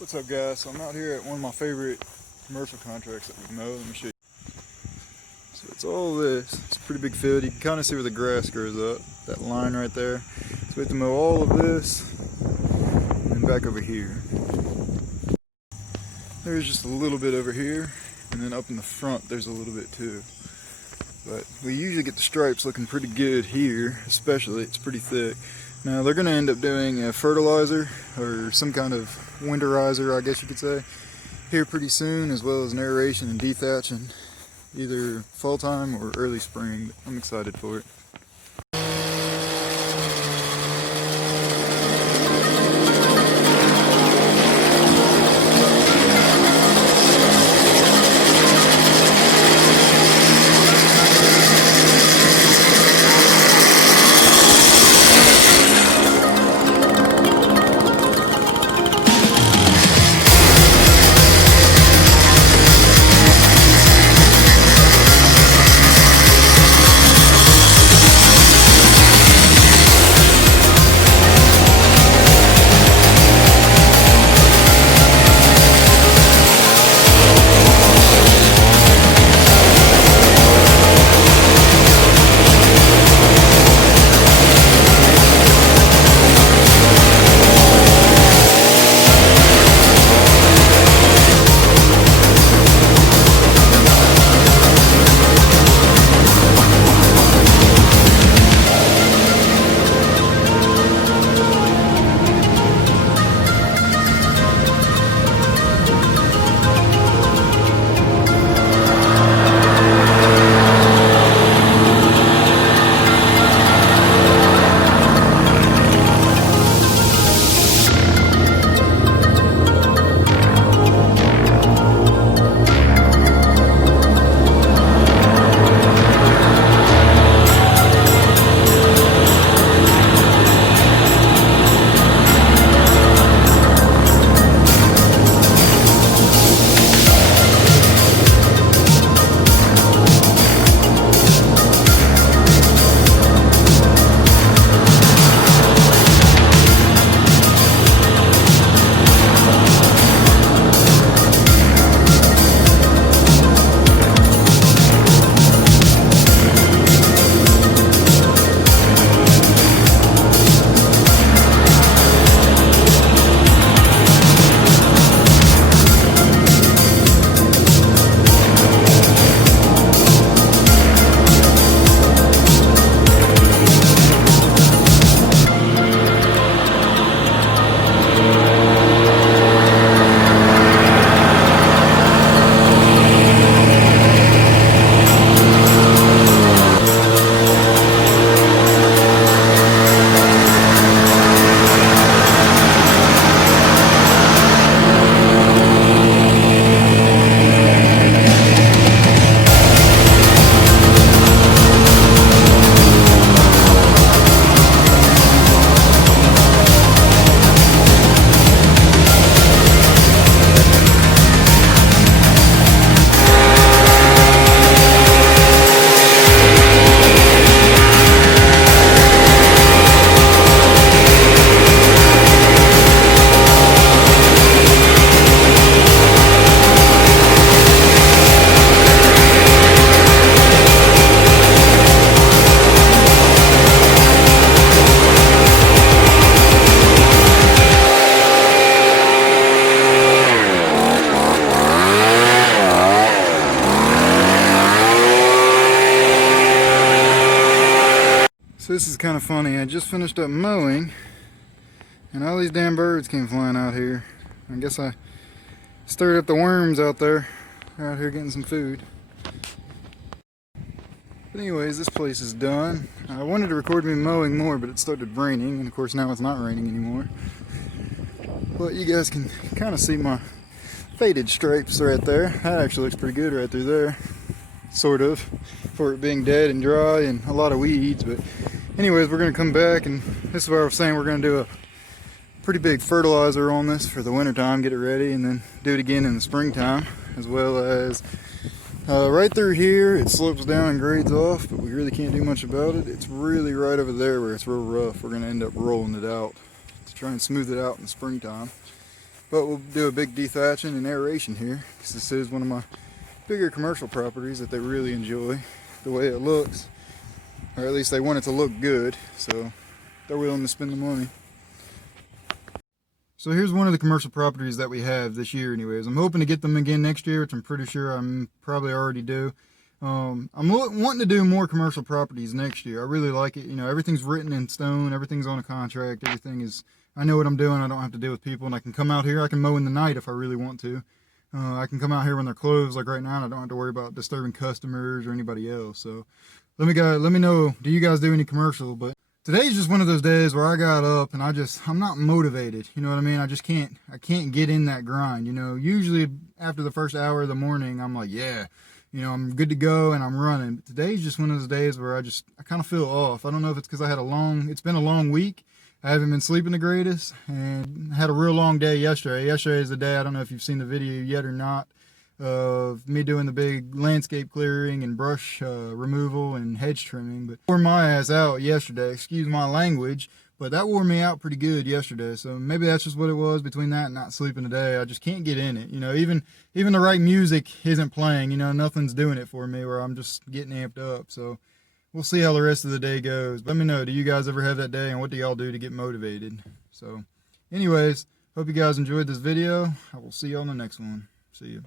What's up, guys? So I'm out here at one of my favorite commercial contracts that we mow. Let me show you. So it's all this. It's a pretty big field. You can kind of see where the grass grows up. That line right there. So we have to mow all of this and back over here. There's just a little bit over here, and then up in the front there's a little bit too. But we usually get the stripes looking pretty good here, especially. It's pretty thick. Now they're going to end up doing a fertilizer or some kind of winterizer, I guess you could say, here pretty soon, as well as an aeration and dethatching, either fall time or early spring. I'm excited for it. So this is kind of funny. I just finished up mowing and all these damn birds came flying out here. I guess I stirred up the worms out there. They're out here getting some food. But anyways, this place is done. I wanted to record me mowing more, but it started raining, and of course now it's not raining anymore. But you guys can kind of see my faded stripes right there. That actually looks pretty good right through there, sort of, for it being dead and dry and a lot of weeds. But anyways, we're going to come back, and this is what I was saying, we're going to do a pretty big fertilizer on this for the winter time, get it ready, and then do it again in the springtime, as well as right through here it slopes down and grades off, but we really can't do much about it. It's really right over there where it's real rough. We're going to end up rolling it out to try and smooth it out in the springtime. But we'll do a big dethatching and aeration here, because this is one of my bigger commercial properties that they really enjoy the way it looks, or at least they want it to look good, so they're willing to spend the money. So here's one of the commercial properties that we have this year anyways. I'm hoping to get them again next year, which I'm pretty sure I'm probably already do. I'm wanting to do more commercial properties next year. I really like it. You know, everything's written in stone, everything's on a contract, everything is, I know what I'm doing, I don't have to deal with people, and I can come out here, I can mow in the night if I really want to. I can come out here when they're closed, like right now, and I don't have to worry about disturbing customers or anybody else. So let me know, do you guys do any commercial? But today's just one of those days where I got up and I'm not motivated. You know what I mean? I can't get in that grind. You know, usually after the first hour of the morning, I'm like, yeah, you know, I'm good to go and I'm running. But today's just one of those days where I kind of feel off. I don't know if it's because it's been a long week. I haven't been sleeping the greatest and had a real long day yesterday. Yesterday is the day, I don't know if you've seen the video yet or not, of me doing the big landscape clearing and brush removal and hedge trimming. But wore my ass out yesterday, excuse my language, but that wore me out pretty good yesterday. So maybe that's just what it was between that and not sleeping today. I just can't get in it. You know, even the right music isn't playing, you know, nothing's doing it for me where I'm just getting amped up. So we'll see how the rest of the day goes. Let me know, do you guys ever have that day, and what do y'all do to get motivated? So anyways, hope you guys enjoyed this video. I will see you on the next one. See you.